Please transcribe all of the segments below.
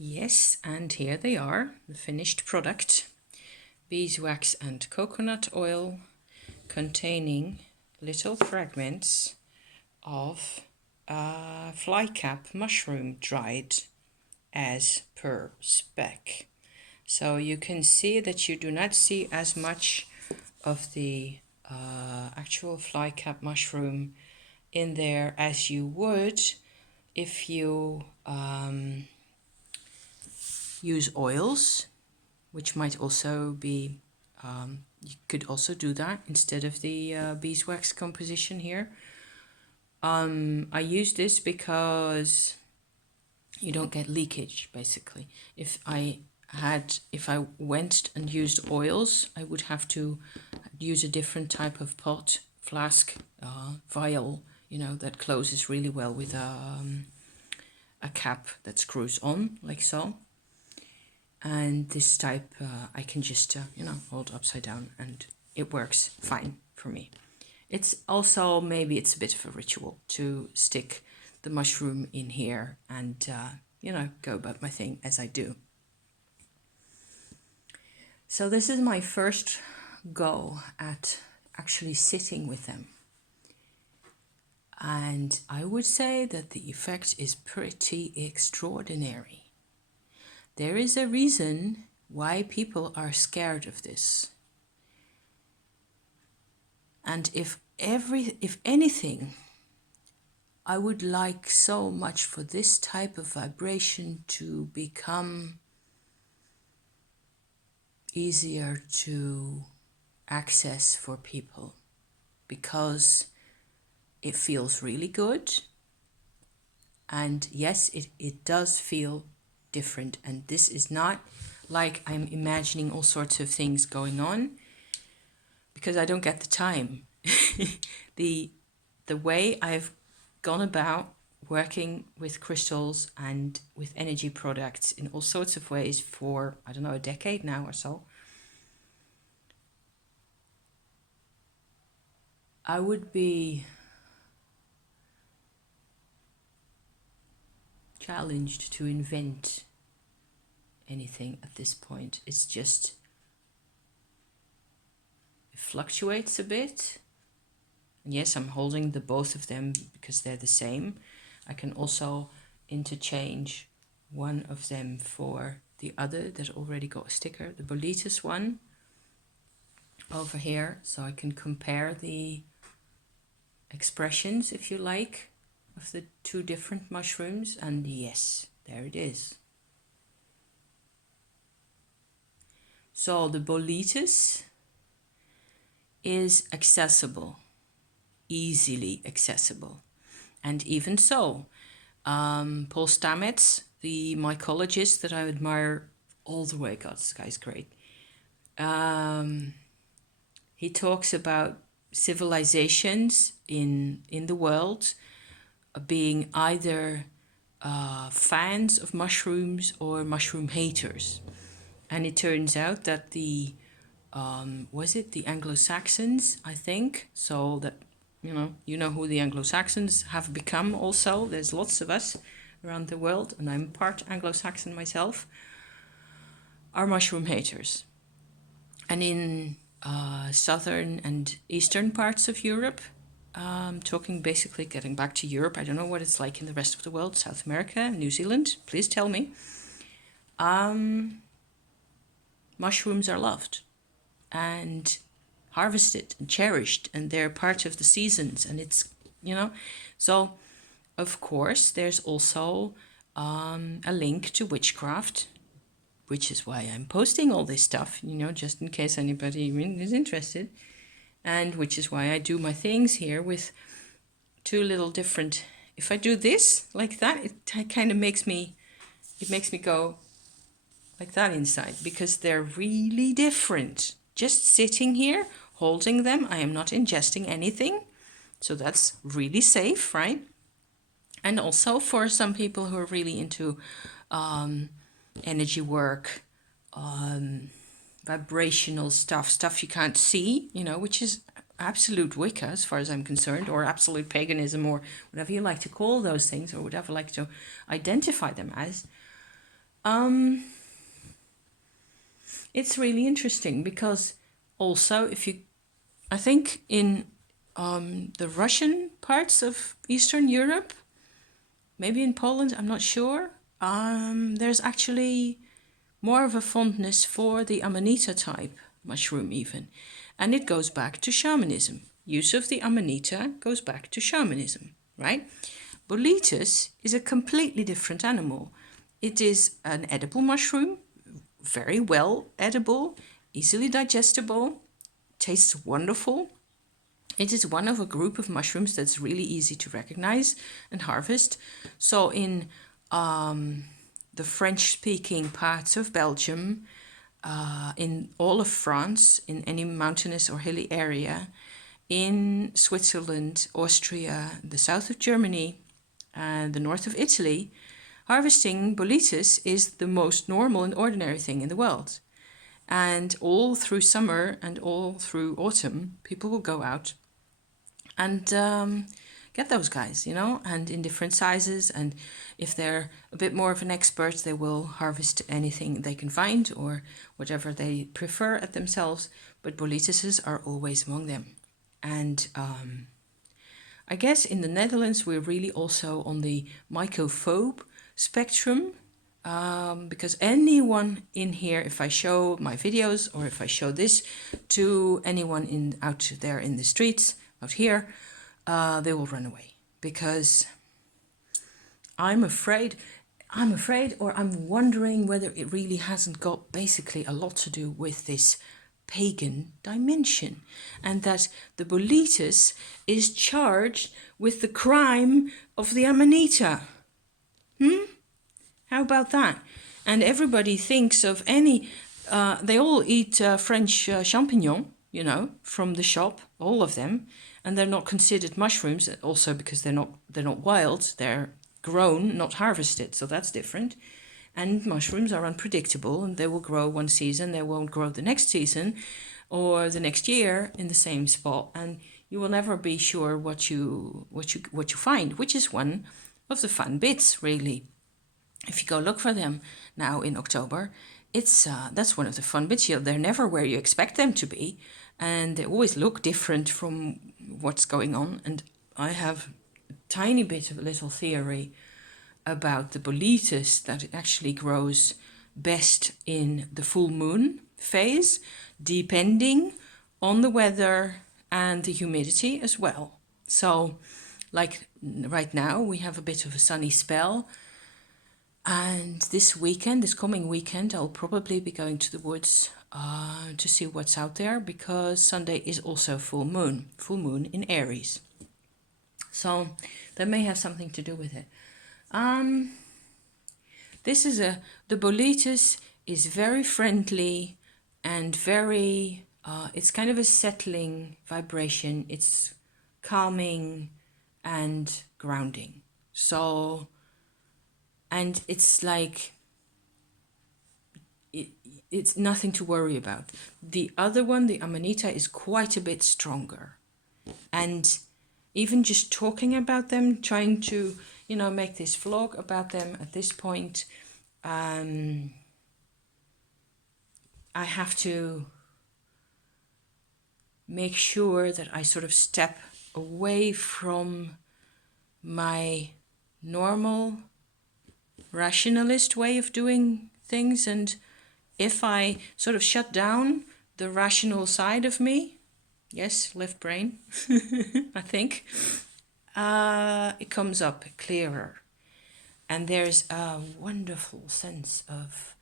Yes, and here they are, the finished product. Beeswax and coconut oil containing little fragments of flycap mushroom dried as per spec. So you can see that you do not see as much of the actual flycap mushroom in there as you would if you use oils, which might also be, you could also do that instead of the beeswax composition here. I use this because you don't get leakage, basically. If I went and used oils, I would have to use a different type of pot, flask, vial, that closes really well with a cap that screws on, like so. And this type, I can just, hold upside down and it works fine for me. It's also, maybe it's a bit of a ritual to stick the mushroom in here and, go about my thing as I do. So this is my first go at actually sitting with them. And I would say that the effect is pretty extraordinary. There is a reason why people are scared of this. And if anything, I would like so much for this type of vibration to become easier to access for people, because it feels really good. And yes, it does feel different. And this is not like I'm imagining all sorts of things going on, because I don't get the time. The way I've gone about working with crystals and with energy products in all sorts of ways for, I don't know, a decade now or so, I would be challenged to invent anything at this point. It's just, it fluctuates a bit. And yes, I'm holding the both of them because they're the same. I can also interchange one of them for the other that already got a sticker, the Boletus one over here, so I can compare the expressions, if you like, of the two different mushrooms. And yes, there it is. So the Boletus is accessible, easily accessible. And even so, Paul Stamets, the mycologist that I admire all the way, God, this guy's great. He talks about civilizations in the world being either fans of mushrooms or mushroom haters. And it turns out that the Anglo-Saxons, I think, so that you know who the Anglo-Saxons have become also. There's lots of us around the world, and I'm part Anglo-Saxon myself, are mushroom haters. And in southern and eastern parts of Europe, talking basically, getting back to Europe, I don't know what it's like in the rest of the world, South America, New Zealand, please tell me. Mushrooms are loved and harvested and cherished, and they're part of the seasons, and it's, so of course there's also a link to witchcraft, which is why I'm posting all this stuff, just in case anybody is interested, and which is why I do my things here with two little different. If I do this like that, it kind of makes me go like that inside, because they're really different. Just sitting here, holding them, I am not ingesting anything. So that's really safe, right? And also for some people who are really into energy work, vibrational stuff you can't see, which is absolute Wicca as far as I'm concerned, or absolute paganism, or whatever you like to call those things, or whatever you like to identify them as. Um, it's really interesting because also I think in the Russian parts of Eastern Europe, maybe in Poland, I'm not sure, there's actually more of a fondness for the Amanita type mushroom even. And it goes back to shamanism. Use of the Amanita goes back to shamanism, right? Boletus is a completely different animal. It is an edible mushroom, very well edible, easily digestible, tastes wonderful. It is one of a group of mushrooms that's really easy to recognize and harvest. So in the French-speaking parts of Belgium, in all of France, in any mountainous or hilly area, in Switzerland, Austria, the south of Germany, and the north of Italy, harvesting boletus is the most normal and ordinary thing in the world. And all through summer and all through autumn, people will go out and get those guys, and in different sizes. And if they're a bit more of an expert, they will harvest anything they can find or whatever they prefer at themselves. But boletuses are always among them. And I guess in the Netherlands, we're really also on the mycophobe spectrum. Because anyone in here, if I show my videos or if I show this to anyone out there in the streets, out here, they will run away because I'm afraid, or I'm wondering whether it really hasn't got basically a lot to do with this pagan dimension, and that the Boletus is charged with the crime of the Amanita. How about that? And everybody thinks of they all eat French champignon, from the shop, all of them, and they're not considered mushrooms. Also because they're not wild, they're grown, not harvested. So that's different. And mushrooms are unpredictable, and they will grow one season, they won't grow the next season, or the next year in the same spot, and you will never be sure what you find, which is one of the fun bits, really. If you go look for them now in October, that's one of the fun bits. They're never where you expect them to be, and they always look different from what's going on. And I have a tiny bit of a little theory about the Boletus, that it actually grows best in the full moon phase, depending on the weather and the humidity as well. So, like right now, we have a bit of a sunny spell. And this coming weekend, I'll probably be going to the woods to see what's out there, because Sunday is also full moon in Aries. So that may have something to do with it. The Boletus is very friendly and very, it's kind of a settling vibration. It's calming and grounding. So, and it's like, it's nothing to worry about. The other one, the Amanita, is quite a bit stronger. And even just talking about them, trying to, make this vlog about them at this point, I have to make sure that I sort of step away from my normal rationalist way of doing things. And if I sort of shut down the rational side of me, yes, left brain, I think, it comes up clearer. And there's a wonderful sense of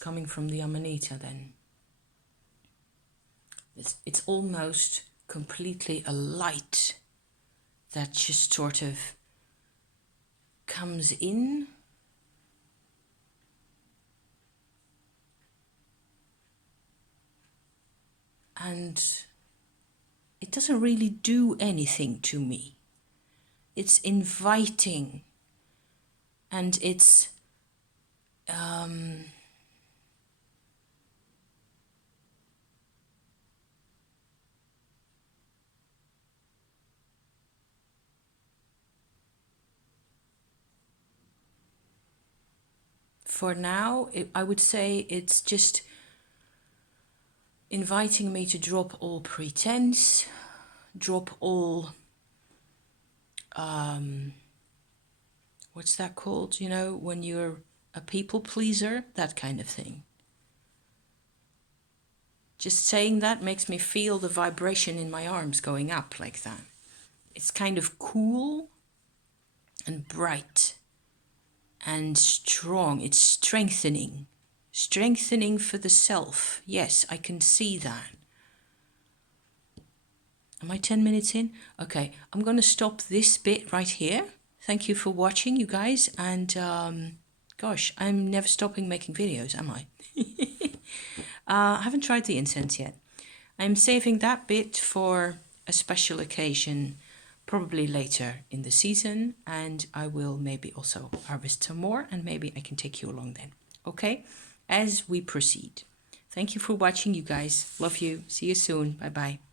coming from the Amanita then. It's almost completely a light that just sort of comes in. And it doesn't really do anything to me. It's inviting, and it's for now, I would say it's just inviting me to drop all pretense, drop all, what's that called? You know, when you're a people pleaser, that kind of thing. Just saying that makes me feel the vibration in my arms going up like that. It's kind of cool and bright and strong. It's strengthening. Strengthening for the self. Yes, I can see that. Am I 10 minutes in? Okay, I'm going to stop this bit right here. Thank you for watching, you guys. And gosh, I'm never stopping making videos, am I? I haven't tried the incense yet. I'm saving that bit for a special occasion, probably later in the season. And I will maybe also harvest some more, and maybe I can take you along then. Okay, as we proceed. Thank you for watching, you guys. Love you. See you soon. Bye-bye.